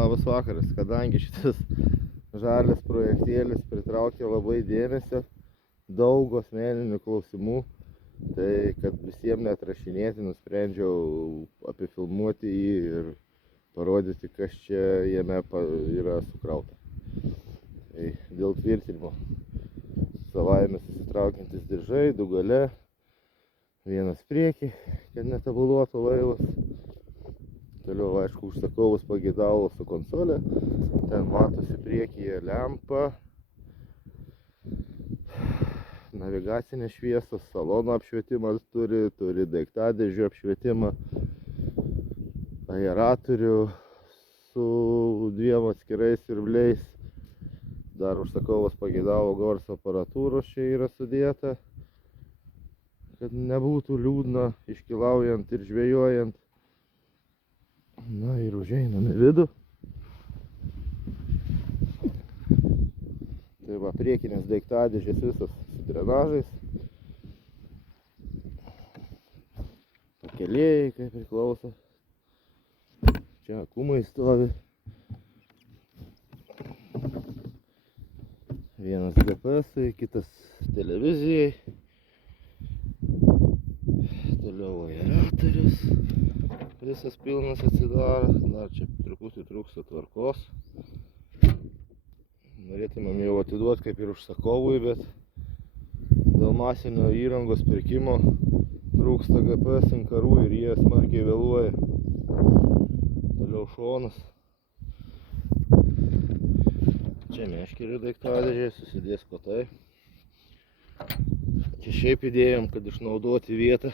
Labas vakaras, kadangi šitas žalias projektėlis pritraukia labai dėmesio, daug asmeninių klausimų, tai kad visiems neatrašinėti, nusprendžiau apifilmuoti jį ir parodyti, kas čia jame yra sukrauta. Tai dėl tvirtinimo savaime susitraukiantis diržai, du gale, vienas priekį, kad netabuluotų laivas. Toliau, aišku, užsakovas pageidavo su konsolė, ten matosi priekyje lempa, navigacinės šviesos, salono apšvietimas turi daiktadėžių apšvietimą, aeratorių su dviem atskirais siurbliais. Dar užsakovas pageidavo garso aparatūros, čia yra sudėta, kad nebūtų liūdna iškilaujant ir žvejojant. Na ir užeinam į vidų. Tai va, priekinės daiktadėžės visas su drenažais. Pakelėjai, kaip priklauso. Čia akumai stovi. Vienas GPS-ui, kitas televizijai. Toliau aeratorius. Visas pilnas atsidaro, dar čia truputį trūksta tvarkos. Norėtumėm jau atiduoti kaip ir užsakovui, bet dėl masinio įrangos pirkimo trūksta GPS inkarų ir jie smarkiai vėluoja. Toliau šonas. Čia meškerių daiktadėžiai, susidės kotai. Čia šiaip įdėjom, kad išnaudoti vietą.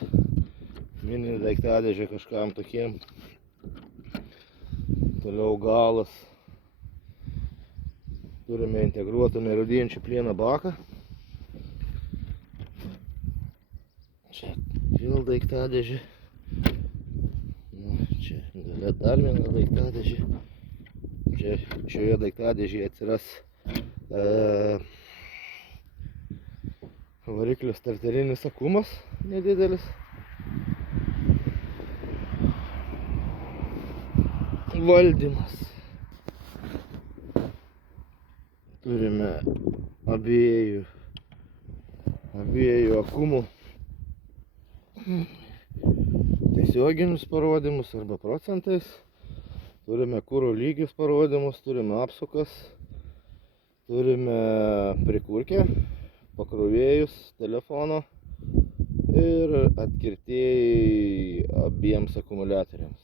Mini daiktadėžė kažkam tokiem. Toliau galas. Turime integruotą nerūdijančių plieno baką. Čia vėl daiktadėžė. Čia gale dar viena daiktadėžė. Čia šioje daiktadėžėje atsiras variklio starterinis akumas nedidelis. Valdymas. Turime abiejų akumų tiesioginius parodymus arba procentais. Turime kuro lygius parodymus, turime apsukas, turime prikurkę, pakrovėjus telefono ir atkirtėjai abiems akumuliatoriams.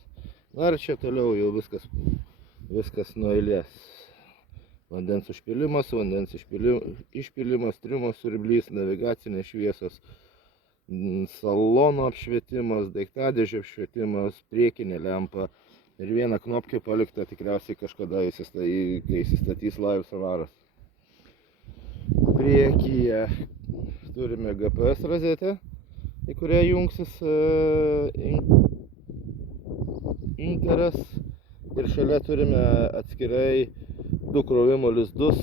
Na ir čia toliau jau viskas nuo eilės. Vandens užpilimas, vandens išpilimas, trimo siurblys, navigacinės šviesos, salono apšvietimas, daiktadėžių apšvietimas, priekinė lempa ir viena knopkė palikta tikriausiai kažkada, kai įsistatys Live Sonaras. Priekyje turime GPS rozetę, į kurią jungsis inkaras ir šalia turime atskirai du krovimo lizdus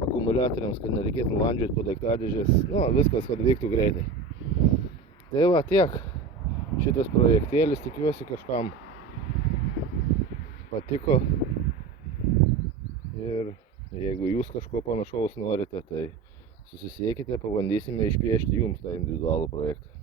akumuliatoriams, kad nereikėtų landžioti po daiktadėžės. Nu, viskas, kad veiktų greitai. Tai va, tiek šitas projektėlis, tikiuosi kažkam patiko. Ir jeigu jūs kažko panašaus norite, tai susisiekite, pabandysime išpiešti jums tą individualų projektą.